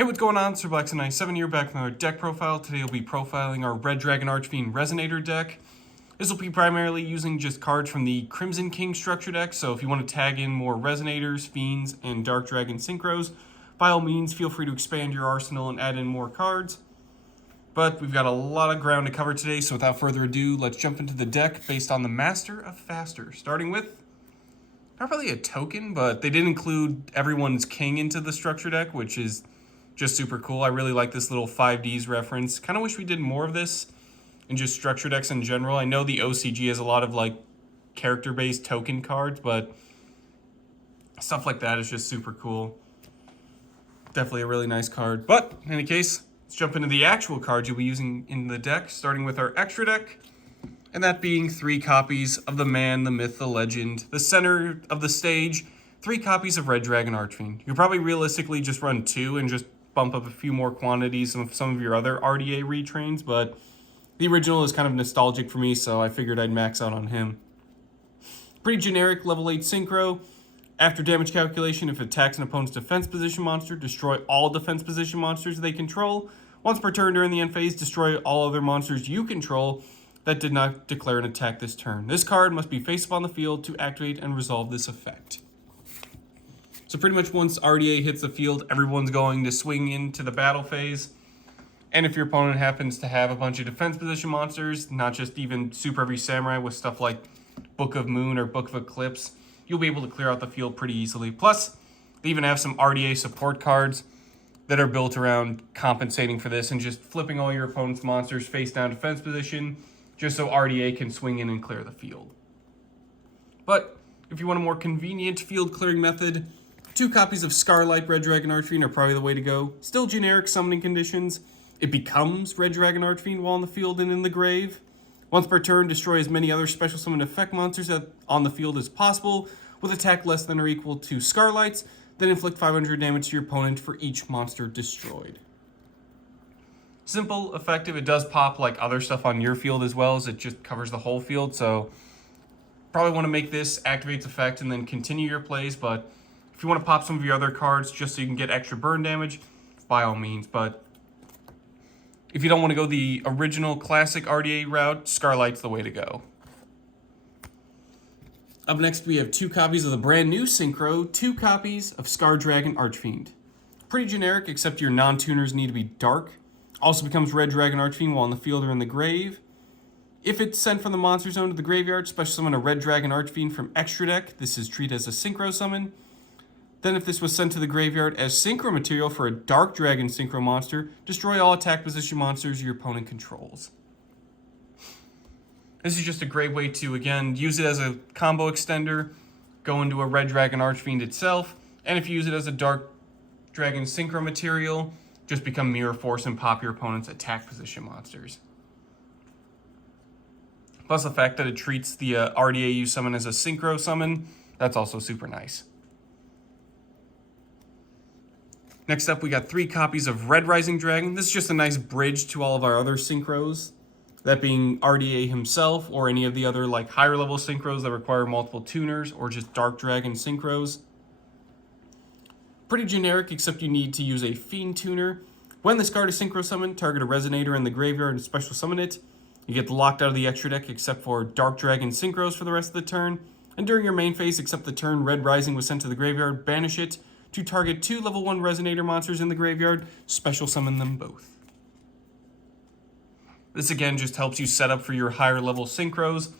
Hey, what's going on? Sir Black's and I, 7 year back from our deck profile. Today we'll be profiling our Red Dragon Archfiend Resonator deck. This will be primarily using just cards from the Crimson King structure deck, so if you want to tag in more Resonators, Fiends, and Dark Dragon Synchros, by all means feel free to expand your arsenal and add in more cards. But we've got a lot of ground to cover today, so without further ado, let's jump into the deck based on the Master of Faster, starting with not really a token, but they did include everyone's king into the structure deck, which is just super cool. I really like this little 5Ds reference. Kind of wish we did more of this in just structure decks in general. I know the OCG has a lot of like character-based token cards, but stuff like that is just super cool. Definitely a really nice card. But in any case, let's jump into the actual cards you'll be using in the deck, starting with our extra deck, and that being 3 copies of the man, the myth, the legend, the center of the stage, 3 copies of Red Dragon Archfiend. You'll probably realistically just run 2 and just bump up a few more quantities of some of your other RDA retrains, but the original is kind of nostalgic for me, so I figured I'd max out on him. Pretty generic level 8 Synchro. After damage calculation, if it attacks an opponent's defense position monster, destroy all defense position monsters they control. Once per turn during the end phase, destroy all other monsters you control that did not declare an attack this turn. This card must be face up on the field to activate and resolve this effect. So pretty much once RDA hits the field, everyone's going to swing into the battle phase. And if your opponent happens to have a bunch of defense position monsters, not just even super heavy samurai with stuff like Book of Moon or Book of Eclipse, you'll be able to clear out the field pretty easily. Plus, they even have some RDA support cards that are built around compensating for this and just flipping all your opponent's monsters face down defense position, just so RDA can swing in and clear the field. But if you want a more convenient field clearing method, 2 copies of Scarlight Red Dragon Archfiend are probably the way to go. Still generic summoning conditions. It becomes Red Dragon Archfiend while on the field and in the grave. Once per turn, destroy as many other special summon effect monsters on the field as possible with attack less than or equal to Scarlights, then inflict 500 damage to your opponent for each monster destroyed. Simple, effective. It does pop like other stuff on your field as well, as it just covers the whole field, so probably want to make this activates effect and then continue your plays, but if you want to pop some of your other cards just so you can get extra burn damage, by all means. But if you don't want to go the original classic RDA route, Scarlight's the way to go. Up next, we have 2 copies of the brand new Synchro, 2 copies of Scar Dragon Archfiend. Pretty generic, except your non-tuners need to be dark. Also becomes Red Dragon Archfiend while in the field or in the grave. If it's sent from the monster zone to the graveyard, special summon a Red Dragon Archfiend from extra deck. This is treated as a Synchro summon. Then if this was sent to the graveyard as Synchro material for a Dark Dragon Synchro monster, destroy all attack position monsters your opponent controls. This is just a great way to, again, use it as a combo extender, go into a Red Dragon Archfiend itself, and if you use it as a Dark Dragon Synchro material, just become Mirror Force and pop your opponent's attack position monsters. Plus the fact that it treats the RDA you summon as a Synchro summon, that's also super nice. Next up, we got 3 copies of Red Rising Dragon. This is just a nice bridge to all of our other Synchros, that being RDA himself or any of the other like higher level Synchros that require multiple tuners or just Dark Dragon Synchros. Pretty generic, except you need to use a Fiend tuner. When this card is Synchro summoned, target a Resonator in the graveyard and special summon it. You get locked out of the extra deck except for Dark Dragon Synchros for the rest of the turn. And during your main phase, except the turn Red Rising was sent to the graveyard, banish it to target 2 level 1 Resonator monsters in the graveyard, special summon them both. This again just helps you set up for your higher level Synchros.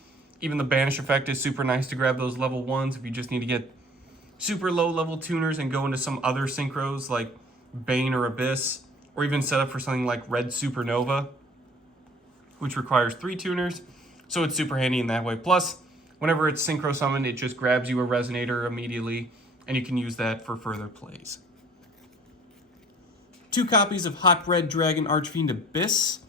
Even the banish effect is super nice to grab those level 1s if you just need to get super low level tuners and go into some other Synchros like Bane or Abyss, or even set up for something like Red Supernova, which requires 3 tuners, so it's super handy in that way. Plus, whenever it's Synchro summoned, it just grabs you a Resonator immediately, and you can use that for further plays. 2 copies of Hot Red Dragon Archfiend Abyss.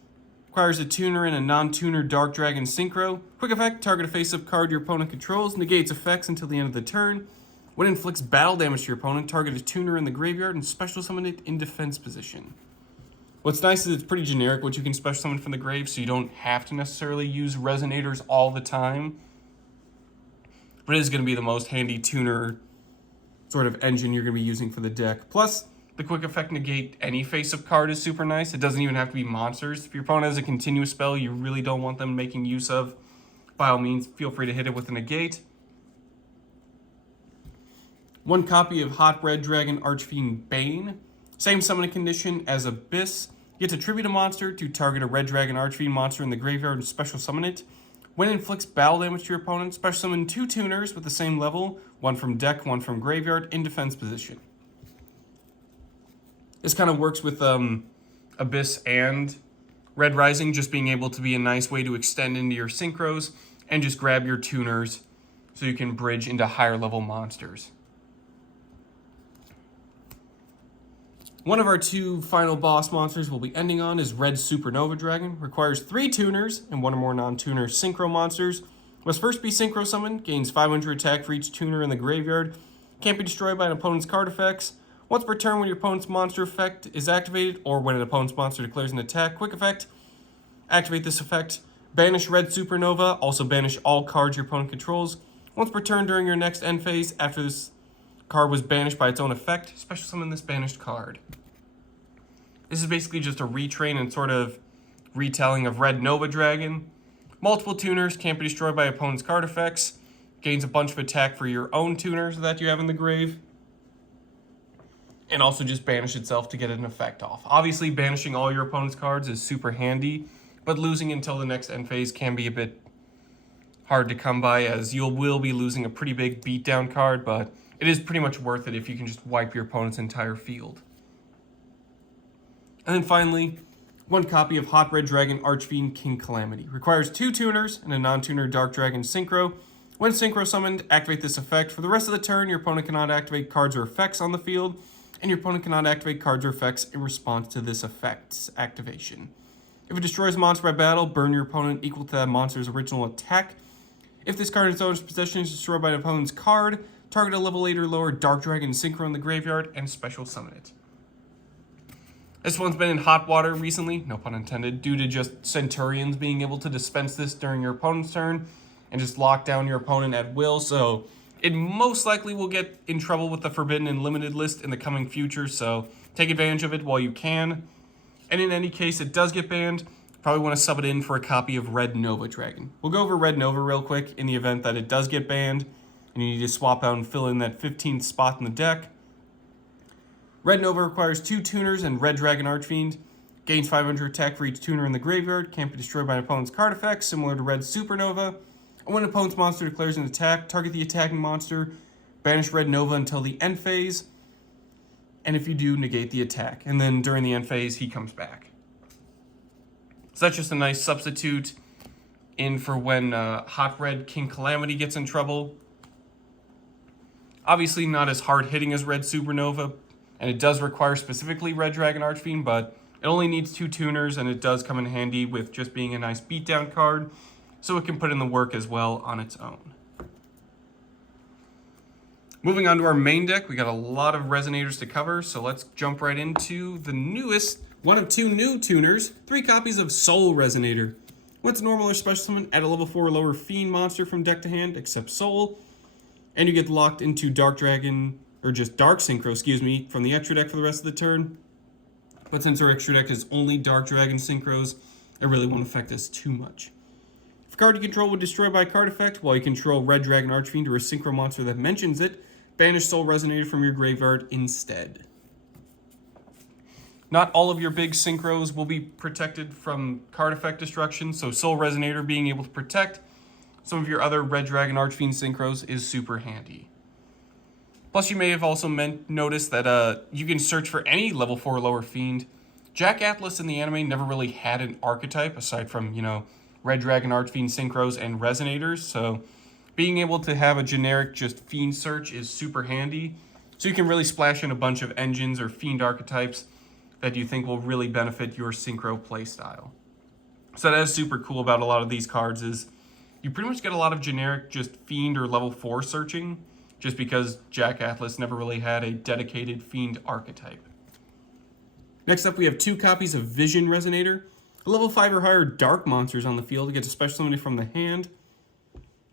Requires a tuner and a non-tuner Dark Dragon Synchro. Quick effect, target a face-up card your opponent controls, negates effects until the end of the turn. When it inflicts battle damage to your opponent, target a tuner in the graveyard and special summon it in defense position. What's nice is it's pretty generic, what you can special summon from the grave, so you don't have to necessarily use Resonators all the time. But it is going to be the most handy tuner sort of engine you're going to be using for the deck. Plus, The quick effect negate any face-up card is super nice. It doesn't even have to be monsters. If your opponent has a continuous spell you really don't want them making use of, by all means, feel free to hit it with a negate. One copy of Hot Red Dragon Archfiend Bane. Same summoning condition as Abyss. You get to tribute a monster to target a Red Dragon Archfiend monster in the graveyard and special summon it. When it inflicts battle damage to your opponent, special summon 2 tuners with the same level, one from deck, one from graveyard, in defense position. This kind of works with Abyss and Red Rising, just being able to be a nice way to extend into your synchros and just grab your tuners so you can bridge into higher level monsters. One of our 2 final boss monsters we'll be ending on is Red Supernova Dragon. Requires 3 tuners and 1 or more non-tuner synchro monsters. Must first be synchro summoned, gains 500 attack for each tuner in the graveyard. Can't be destroyed by an opponent's card effects. Once per turn when your opponent's monster effect is activated, or when an opponent's monster declares an attack, quick effect, activate this effect. Banish Red Supernova, also banish all cards your opponent controls. Once per turn during your next end phase, after this card was banished by its own effect, special summon this banished card. This is basically just a retrain and sort of retelling of Red Nova Dragon. Multiple tuners, can't be destroyed by opponent's card effects. Gains a bunch of attack for your own tuners that you have in the grave. And also just banish itself to get an effect off. Obviously, banishing all your opponent's cards is super handy, but losing until the next end phase can be a bit hard to come by, as you will be losing a pretty big beatdown card, but it is pretty much worth it if you can just wipe your opponent's entire field. And then finally, 1 copy of Hot Red Dragon Archfiend King Calamity. Requires 2 tuners and a non-tuner Dark Dragon Synchro. When synchro summoned, activate this effect. For the rest of the turn, your opponent cannot activate cards or effects on the field, and your opponent cannot activate cards or effects in response to this effect's activation. If it destroys a monster by battle, burn your opponent equal to that monster's original attack. If this card in its owner's possession is destroyed by an opponent's card, target a level 8 or lower Dark Dragon Synchro in the graveyard and special summon it. This one's been in hot water recently, no pun intended, due to just Centurions being able to dispense this during your opponent's turn and just lock down your opponent at will, so it most likely will get in trouble with the Forbidden and Limited list in the coming future, so take advantage of it while you can. And in any case, it does get banned, probably want to sub it in for a copy of Red Nova Dragon. We'll go over Red Nova real quick in the event that it does get banned, and you need to swap out and fill in that 15th spot in the deck. Red Nova requires 2 tuners and Red Dragon Archfiend. Gains 500 attack for each tuner in the graveyard. Can't be destroyed by an opponent's card effects, similar to Red Supernova. And when an opponent's monster declares an attack, target the attacking monster. Banish Red Nova until the end phase. And if you do, negate the attack. And then during the end phase, he comes back. So that's just a nice substitute in for when Hot Red King Calamity gets in trouble. Obviously not as hard hitting as Red Supernova, and it does require specifically Red Dragon Archfiend, but it only needs 2 tuners, and it does come in handy with just being a nice beatdown card, so it can put in the work as well on its own. Moving on to our main deck, we got a lot of Resonators to cover, so let's jump right into the newest, one of 2 new tuners, 3 copies of Soul Resonator. What's normal or special summon? Add a level 4 or lower Fiend monster from deck to hand, except Soul, and you get locked into Dark Dragon, or just Dark Synchro, from the extra deck for the rest of the turn. But since our extra deck is only Dark Dragon Synchros, it really won't affect us too much. If a card you control would destroy by a card effect, while you control Red Dragon Archfiend or a Synchro monster that mentions it, banish Soul Resonator from your graveyard instead. Not all of your big Synchros will be protected from card effect destruction, so Soul Resonator being able to protect some of your other Red Dragon Archfiend Synchros is super handy. Plus, you may have also noticed that you can search for any level 4 or lower Fiend. Jack Atlas in the anime never really had an archetype, aside from, Red Dragon Archfiend Synchros and Resonators, so being able to have a generic just Fiend search is super handy. So you can really splash in a bunch of engines or Fiend archetypes that you think will really benefit your Synchro playstyle. So that is super cool about a lot of these cards is you pretty much get a lot of generic just Fiend or level 4 searching, just because Jack Atlas never really had a dedicated Fiend archetype. Next up, we have 2 copies of Vision Resonator. A level 5 or higher dark monsters on the field gets a special summon from the hand.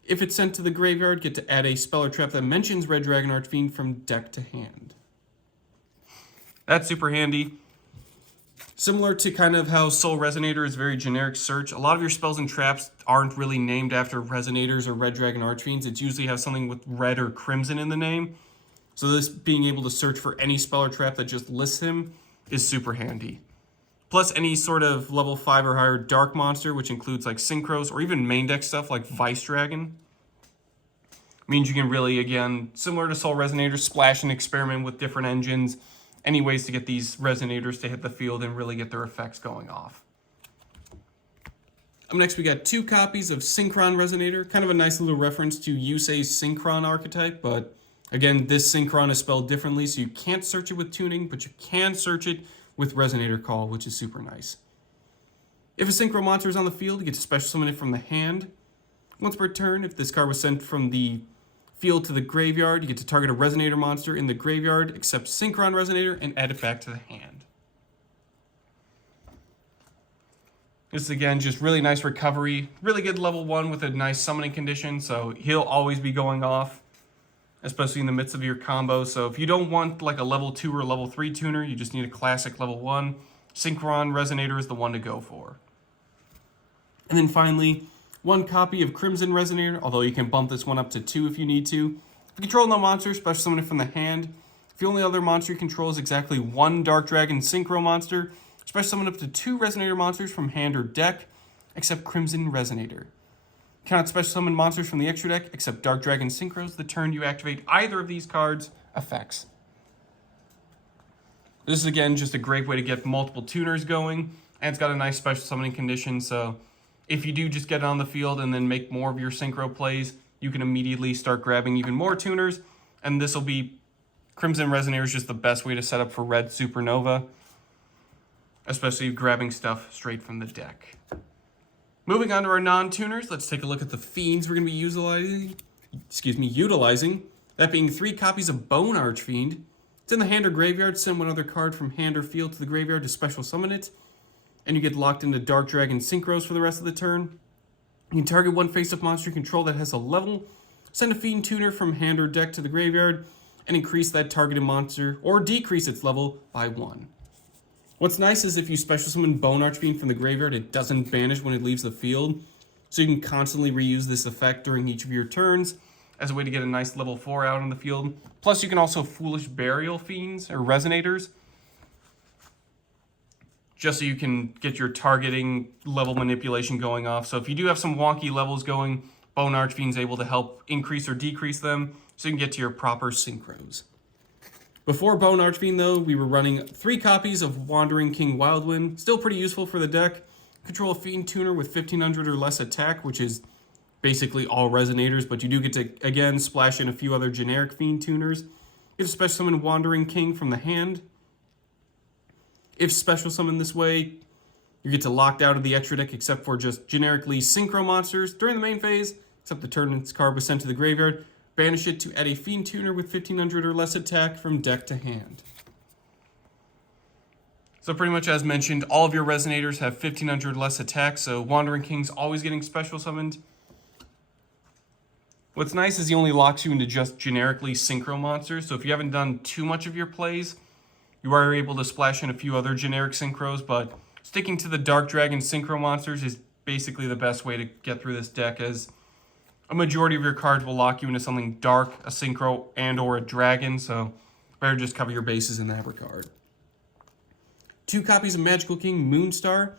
If it's sent to the graveyard, get to add a spell or trap that mentions Red Dragon Archfiend from deck to hand. That's super handy. Similar to kind of how Soul Resonator is very generic search, a lot of your spells and traps aren't really named after Resonators or Red Dragon Archfiends. It's usually have something with red or crimson in the name. So this being able to search for any spell or trap that just lists him is super handy. Plus any sort of level 5 or higher dark monster, which includes like Synchros or even main deck stuff like Vice Dragon, means you can really, again, similar to Soul Resonator, splash and experiment with different engines, any ways to get these Resonators to hit the field and really get their effects going off. Up next, we got 2 copies of Synchron Resonator, kind of a nice little reference to Yusei's Synchron archetype, but again, this Synchron is spelled differently, so you can't search it with tuning, but you can search it with Resonator Call, which is super nice. If a Synchro monster is on the field, you get to special summon it from the hand. Once per turn, if this card was sent from the field to the graveyard, you get to target a Resonator monster in the graveyard, accept Synchron Resonator, and add it back to the hand. This is, again, just really nice recovery. Really good level 1 with a nice summoning condition, so he'll always be going off, especially in the midst of your combo. So if you don't want like a level 2 or level 3 tuner, you just need a classic level 1, Synchron Resonator is the one to go for. And then finally, 1 copy of Crimson Resonator, although you can bump this one up to 2 if you need to. If you control no monster, special summon it from the hand. If the only other monster you control is exactly 1 Dark Dragon Synchro monster, special summon up to 2 Resonator monsters from hand or deck, except Crimson Resonator. You cannot special summon monsters from the extra deck, except Dark Dragon Synchros, the turn you activate either of these cards' effects. This is, again, just a great way to get multiple tuners going, and it's got a nice special summoning condition, so if you do just get it on the field and then make more of your Synchro plays, you can immediately start grabbing even more tuners, and this will be, Crimson Resonator is just the best way to set up for Red Supernova, especially grabbing stuff straight from the deck. Moving on to our non-tuners, let's take a look at the Fiends we're going to be utilizing. That being 3 copies of Bone Archfiend. It's in the hand or graveyard, send 1 other card from hand or field to the graveyard to special summon it, and you get locked into Dark Dragon Synchros for the rest of the turn. You can target 1 face-up monster you control that has a level, send a Fiend tuner from hand or deck to the graveyard, and increase that targeted monster, or decrease its level by 1. What's nice is if you special summon Bone Archfiend from the graveyard, it doesn't banish when it leaves the field, so you can constantly reuse this effect during each of your turns as a way to get a nice level 4 out on the field. Plus, you can also Foolish Burial Fiends, or Resonators, just so you can get your targeting level manipulation going off. So if you do have some wonky levels going, Bone Archfiend's able to help increase or decrease them, so you can get to your proper Synchros. Before Bone Archfiend, though, we were running 3 copies of Wandering King Wildwind. Still pretty useful for the deck. Control a Fiend tuner with 1500 or less attack, which is basically all Resonators, but you do get to, again, splash in a few other generic Fiend tuners. If special summon Wandering King from the hand. If special summon this way, you get to locked out of the extra deck except for just generically Synchro monsters during the main phase, except the turn this card was sent to the graveyard. Banish it to add a Fiend tuner with 1500 or less attack from deck to hand. So pretty much as mentioned, all of your Resonators have 1500 or less attack, so Wandering King's always getting special summoned. What's nice is he only locks you into just generically Synchro monsters, so if you haven't done too much of your plays, you are able to splash in a few other generic Synchros, but sticking to the Dark Dragon Synchro monsters is basically the best way to get through this deck, as a majority of your cards will lock you into something dark, a Synchro, and or a Dragon, so better just cover your bases in that regard. 2 copies of Magical King Moonstar.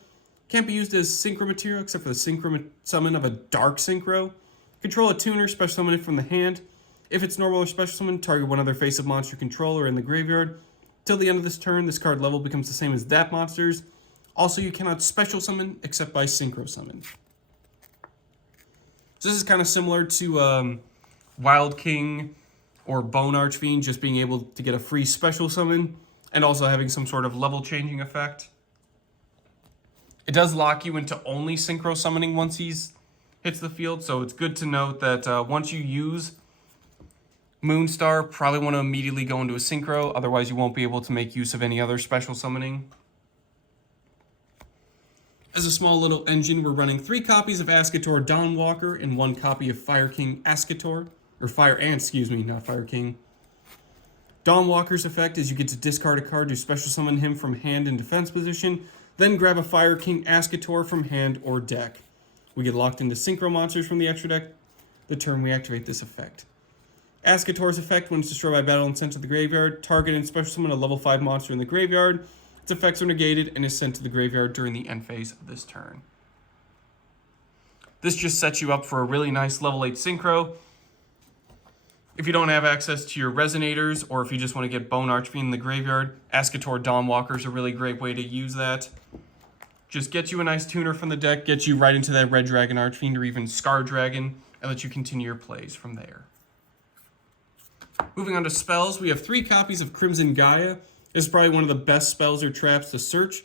Can't be used as Synchro material except for the Synchro summon of a Dark Synchro. Control a tuner, special summon it from the hand. If it's normal or special summon, target 1 other face-up monster controller in the graveyard. Till the end of this turn, this card level becomes the same as that monster's. Also, you cannot special summon except by Synchro summon. So this is kind of similar to Wild King or Bone Archfiend, just being able to get a free special summon and also having some sort of level changing effect. It does lock you into only Synchro summoning once he's hits the field, so it's good to note that once you use Moonstar, probably want to immediately go into a Synchro, otherwise you won't be able to make use of any other special summoning. As a small little engine, we're running 3 copies of Ascator Dawnwalker and 1 copy of Fire King Ascator, or Fire Ant, excuse me, not Fire King. Dawnwalker's effect is you get to discard a card to special summon him from hand in defense position, then grab a Fire King Ascator from hand or deck. We get locked into Synchro monsters from the extra deck the turn we activate this effect. Ascator's effect, when it's destroyed by battle and sent to the graveyard, target and special summon a level 5 monster in the graveyard. Its effects are negated and is sent to the graveyard during the end phase of this turn. This just sets you up for a really nice level 8 Synchro. If you don't have access to your Resonators, or if you just want to get Bone Archfiend in the graveyard, Ascator Dawnwalker is a really great way to use that. Just get you a nice tuner from the deck, get you right into that Red Dragon Archfiend or even Scar Dragon, and let you continue your plays from there. Moving on to spells, we have 3 copies of Crimson Gaia. This is probably one of the best spells or traps to search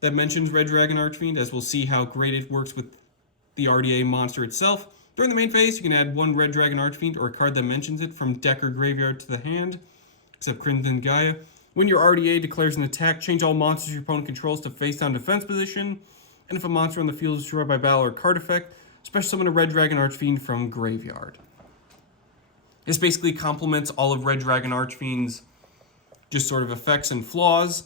that mentions Red Dragon Archfiend, as we'll see how great it works with the RDA monster itself. During the main phase, you can add 1 Red Dragon Archfiend or a card that mentions it from deck or graveyard to the hand, except Crimson Gaia. When your RDA declares an attack, change all monsters your opponent controls to face-down defense position, and if a monster on the field is destroyed by battle or card effect, special summon a Red Dragon Archfiend from graveyard. This basically complements all of Red Dragon Archfiend's just sort of effects and flaws.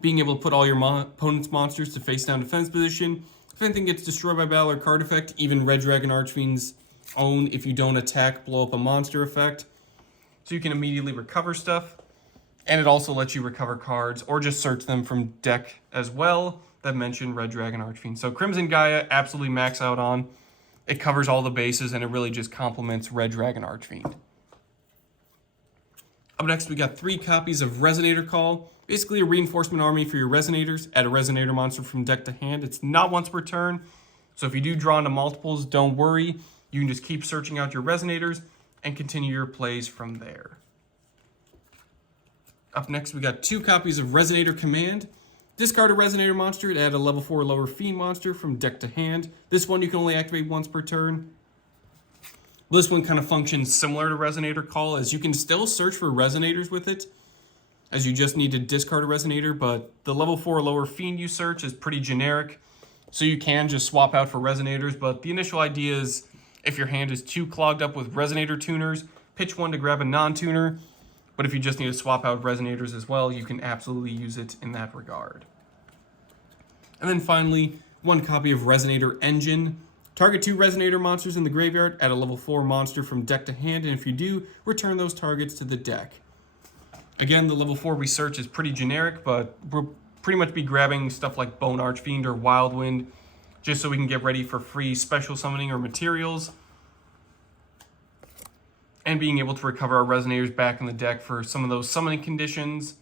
Being able to put all your opponent's monsters to face-down defense position. If anything gets destroyed by battle or card effect, even Red Dragon Archfiend's own if you don't attack, blow up a monster effect. So you can immediately recover stuff. And it also lets you recover cards or just search them from deck as well that mention Red Dragon Archfiend. So Crimson Gaia, absolutely max out on. It covers all the bases and it really just complements Red Dragon Archfiend. Up next, we got 3 copies of Resonator Call. Basically a reinforcement army for your Resonators. Add a Resonator monster from deck to hand. It's not once per turn. So if you do draw into multiples, don't worry. You can just keep searching out your Resonators and continue your plays from there. Up next, we got 2 copies of Resonator Command. Discard a Resonator monster to add a level 4 or lower Fiend monster from deck to hand. This one you can only activate once per turn. This one kind of functions similar to Resonator Call, as you can still search for Resonators with it, as you just need to discard a Resonator, but the level 4 or lower Fiend you search is pretty generic, so you can just swap out for Resonators, but the initial idea is if your hand is too clogged up with Resonator tuners, pitch one to grab a non-tuner, but if you just need to swap out Resonators as well, you can absolutely use it in that regard. And then finally, 1 copy of Resonator Engine. Target 2 Resonator monsters in the graveyard, add a level 4 monster from deck to hand, and if you do, return those targets to the deck. Again, the level 4 we search is pretty generic, but we'll pretty much be grabbing stuff like Bone Archfiend or Wildwind, just so we can get ready for free special summoning or materials, and being able to recover our Resonators back in the deck for some of those summoning conditions,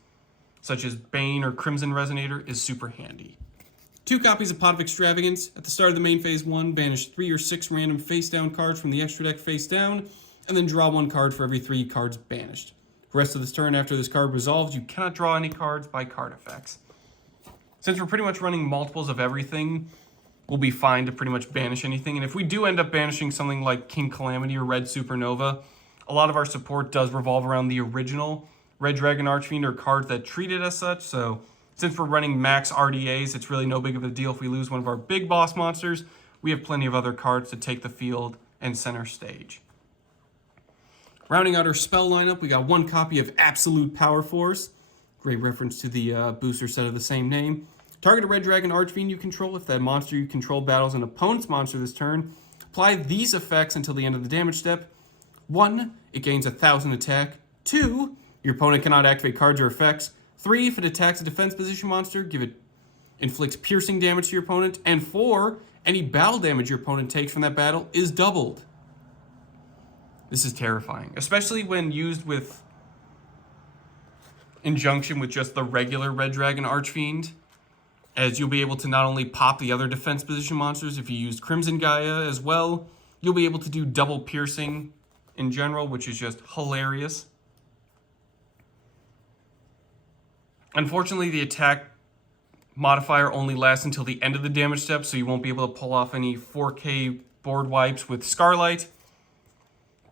such as Bane or Crimson Resonator, is super handy. 2 copies of Pot of Extravagance. At the start of the main phase 1, banish 3 or 6 random face-down cards from the extra deck face down, and then draw 1 card for every 3 cards banished. For the rest of this turn, after this card resolves, you cannot draw any cards by card effects. Since we're pretty much running multiples of everything, we'll be fine to pretty much banish anything. And if we do end up banishing something like King Calamity or Red Supernova, a lot of our support does revolve around the original Red Dragon Archfiend or cards that treat it as such, so since we're running max RDAs, it's really no big of a deal if we lose one of our big boss monsters. We have plenty of other cards to take the field and center stage. Rounding out our spell lineup, we got 1 copy of Absolute Power Force. Great reference to the booster set of the same name. Target a Red Dragon Archfiend you control. If that monster you control battles an opponent's monster this turn, apply these effects until the end of the damage step. 1, it gains 1,000 attack. 2, your opponent cannot activate cards or effects. 3, if it attacks a defense position monster, inflicts piercing damage to your opponent. And 4, any battle damage your opponent takes from that battle is doubled. This is terrifying, especially when used in conjunction with just the regular Red Dragon Archfiend, as you'll be able to not only pop the other defense position monsters if you used Crimson Gaia as well, you'll be able to do double piercing in general, which is just hilarious. Unfortunately, the attack modifier only lasts until the end of the damage step, so you won't be able to pull off any 4K board wipes with Scarlight.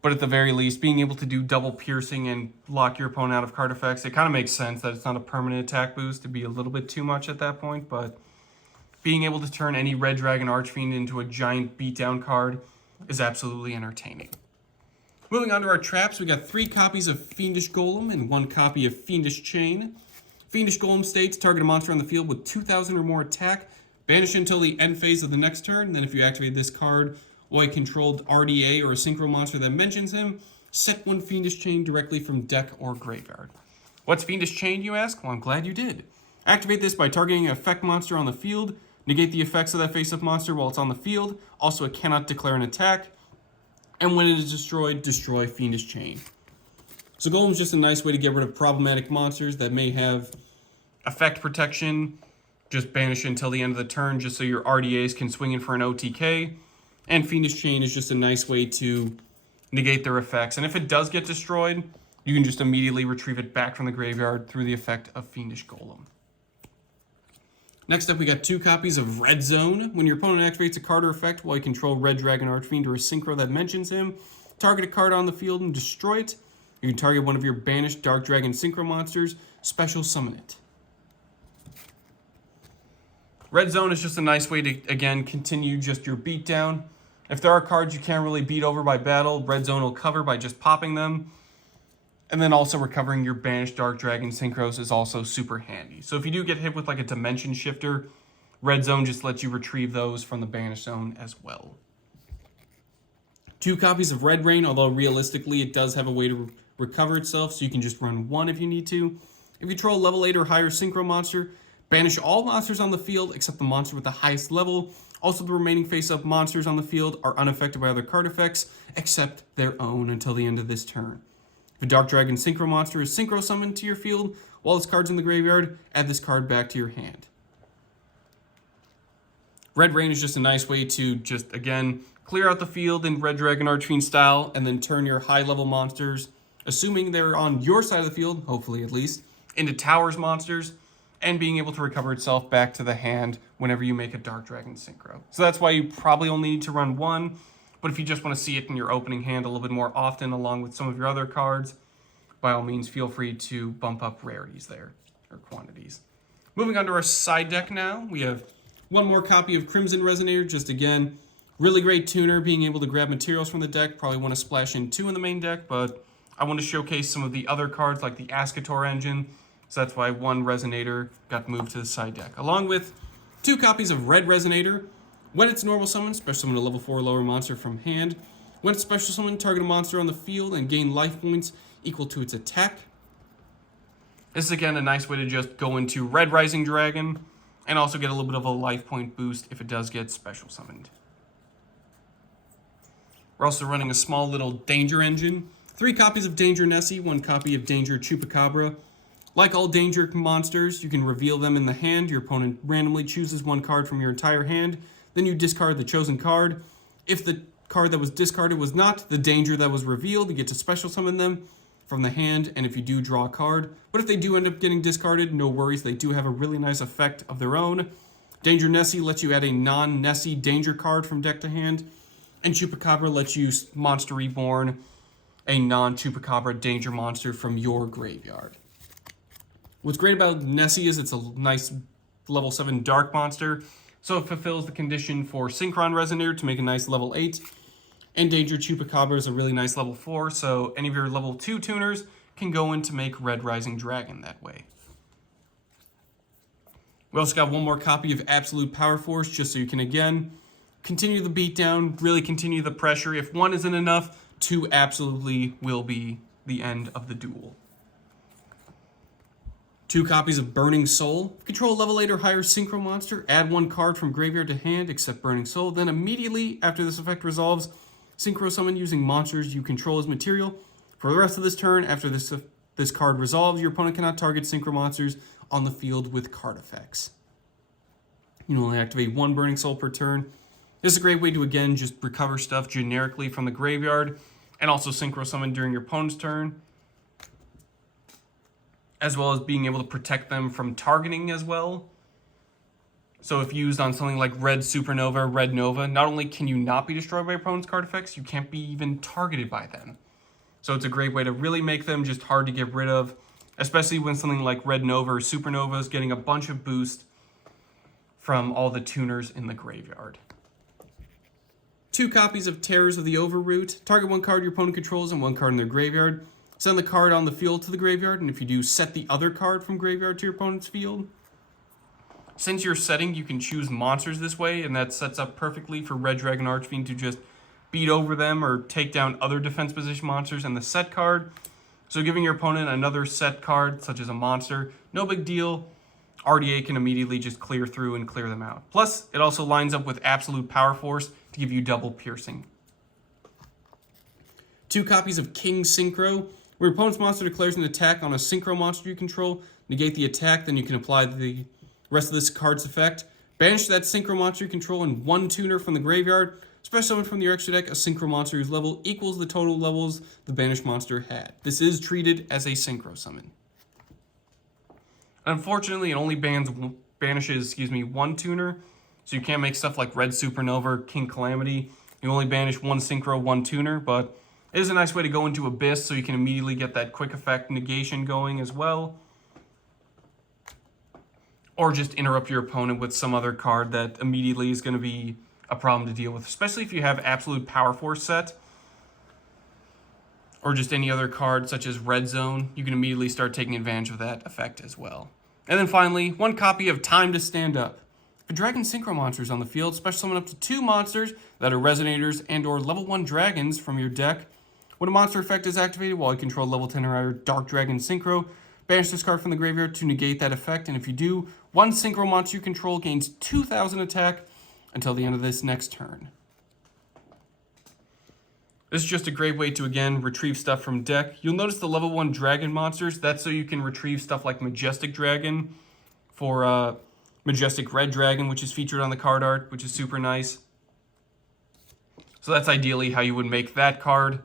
But at the very least, being able to do double piercing and lock your opponent out of card effects, it kind of makes sense that it's not a permanent attack boost. To be a little bit too much at that point, but being able to turn any Red Dragon Archfiend into a giant beatdown card is absolutely entertaining. Moving on to our traps, we got 3 copies of Fiendish Golem and 1 copy of Fiendish Chain. Fiendish Golem states, target a monster on the field with 2,000 or more attack, banish until the end phase of the next turn, then if you activate this card, while a controlled RDA or a Synchro monster that mentions him, set 1 Fiendish Chain directly from deck or graveyard. What's Fiendish Chain, you ask? Well, I'm glad you did. Activate this by targeting an effect monster on the field, negate the effects of that face-up monster while it's on the field, also it cannot declare an attack, and when it is destroyed, destroy Fiendish Chain. So Golem is just a nice way to get rid of problematic monsters that may have effect protection. Just banish until the end of the turn just so your RDAs can swing in for an OTK. And Fiendish Chain is just a nice way to negate their effects. And if it does get destroyed, you can just immediately retrieve it back from the graveyard through the effect of Fiendish Golem. Next up, we got 2 copies of Red Zone. When your opponent activates a card or effect while you control Red Dragon Archfiend or a Synchro that mentions him, target a card on the field and destroy it. You can target one of your banished Dark Dragon Synchro monsters, special summon it. Red Zone is just a nice way to, again, continue just your beatdown. If there are cards you can't really beat over by battle, Red Zone will cover by just popping them. And then also recovering your banished Dark Dragon Synchros is also super handy. So if you do get hit with like a Dimension Shifter, Red Zone just lets you retrieve those from the Banished Zone as well. 2 copies of Red Rain, although realistically it does have a way to recover itself, so you can just run 1 if you need to. If you control a level 8 or higher Synchro monster, banish all monsters on the field except the monster with the highest level. Also, the remaining face-up monsters on the field are unaffected by other card effects except their own until the end of this turn. If a Dark Dragon Synchro monster is Synchro summoned to your field while this card's in the graveyard, add this card back to your hand. Red Rain is just a nice way to just, again, clear out the field in Red Dragon Archfiend style and then turn your high-level monsters, assuming they're on your side of the field, hopefully at least, into Towers monsters, and being able to recover itself back to the hand whenever you make a Dark Dragon Synchro. So that's why you probably only need to run 1, but if you just want to see it in your opening hand a little bit more often along with some of your other cards, by all means feel free to bump up rarities there, or quantities. Moving on to our side deck now, we have 1 more copy of Crimson Resonator, just again, really great tuner, being able to grab materials from the deck. Probably want to splash in 2 in the main deck, but I want to showcase some of the other cards like the Ascator engine, so that's why 1 Resonator got moved to the side deck. Along with 2 copies of Red Resonator. When it's normal summon, special summon a level 4 or lower monster from hand. When it's special summon, target a monster on the field and gain life points equal to its attack. This is again a nice way to just go into Red Rising Dragon and also get a little bit of a life point boost if it does get special summoned. We're also running a small little Danger engine. 3 copies of Danger Nessie, 1 copy of Danger Chupacabra. Like all Danger monsters, you can reveal them in the hand. Your opponent randomly chooses 1 card from your entire hand. Then you discard the chosen card. If the card that was discarded was not the Danger that was revealed, you get to special summon them from the hand, and if you do, draw a card. But if they do end up getting discarded, no worries, they do have a really nice effect of their own. Danger Nessie lets you add a non-Nessie Danger card from deck to hand, and Chupacabra lets you Monster Reborn a non-Chupacabra Danger monster from your graveyard. What's great about Nessie is it's a nice level 7 Dark monster, so it fulfills the condition for Synchron Resonator to make a nice level 8. And Danger Chupacabra is a really nice level 4, so any of your level 2 tuners can go in to make Red Rising Dragon that way. We also got 1 more copy of Absolute Power Force, just so you can, again, continue the beatdown, really continue the pressure. If 1 isn't enough, 2 absolutely will be the end of the duel. 2 copies of Burning Soul. Control a level 8 or higher Synchro monster. Add 1 card from graveyard to hand except Burning Soul. Then immediately after this effect resolves, Synchro summon using monsters you control as material. For the rest of this turn, after this card resolves, your opponent cannot target Synchro monsters on the field with card effects. You can only activate 1 Burning Soul per turn. This is a great way to, again, just recover stuff generically from the graveyard and also Synchro summon during your opponent's turn, as well as being able to protect them from targeting as well. So if used on something like Red Supernova, Red Nova, not only can you not be destroyed by your opponent's card effects, you can't be even targeted by them. So it's a great way to really make them just hard to get rid of, especially when something like Red Nova or Supernova is getting a bunch of boost from all the tuners in the graveyard. 2 copies of Terrors of the Overroot. Target 1 card your opponent controls and 1 card in their graveyard. Send the card on the field to the graveyard, and if you do, set the other card from graveyard to your opponent's field. Since you're setting, you can choose monsters this way, and that sets up perfectly for Red Dragon Archfiend to just beat over them or take down other defense position monsters and the set card. So giving your opponent another set card, such as a monster, no big deal. RDA can immediately just clear through and clear them out. Plus, it also lines up with Absolute Power Force to give you double piercing. 2 copies of King Synchro. Where your opponent's monster declares an attack on a Synchro monster you control, negate the attack, then you can apply the rest of this card's effect. Banish that Synchro monster you control and 1 tuner from the graveyard. Special summon from your extra deck a Synchro monster whose level equals the total levels the banished monster had. This is treated as a Synchro summon. Unfortunately, it only banishes 1 tuner, so you can't make stuff like Red Supernova or King Calamity. You only banish 1 Synchro, 1 tuner, but it is a nice way to go into Abyss so you can immediately get that quick effect negation going as well. Or just interrupt your opponent with some other card that immediately is going to be a problem to deal with, especially if you have Absolute Power Force set. Or just any other card such as Red Zone, you can immediately start taking advantage of that effect as well. And then finally, 1 copy of Time to Stand Up. If a Dragon Synchro monster is on the field, special summon up to 2 monsters that are Resonators and or level 1 dragons from your deck. When a monster effect is activated while you control level 10 or higher Dark Dragon Synchro, banish this card from the graveyard to negate that effect, and if you do, 1 Synchro monster you control gains 2,000 attack until the end of this next turn. This is just a great way to, again, retrieve stuff from deck. You'll notice the level 1 dragon monsters. That's so you can retrieve stuff like Majestic Dragon for Majestic Red Dragon, which is featured on the card art, which is super nice. So that's ideally how you would make that card.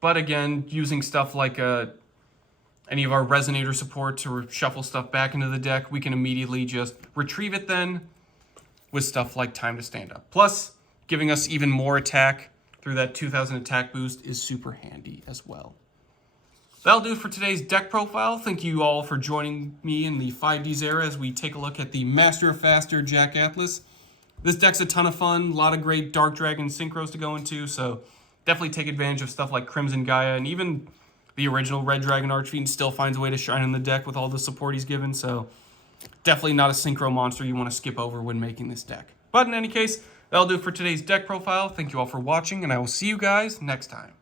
But again, using stuff like any of our Resonator support to shuffle stuff back into the deck, we can immediately just retrieve it then with stuff like Time to Stand Up. Plus, giving us even more attack through that 2,000 attack boost is super handy as well. That'll do it for today's deck profile. Thank you all for joining me in the 5Ds era as we take a look at the Master of Faster Jack Atlas. This deck's a ton of fun, a lot of great Dark Dragon Synchros to go into, so definitely take advantage of stuff like Crimson Gaia, and even the original Red Dragon Archfiend still finds a way to shine in the deck with all the support he's given, so definitely not a Synchro monster you want to skip over when making this deck. But in any case, that'll do it for today's deck profile. Thank you all for watching, and I will see you guys next time.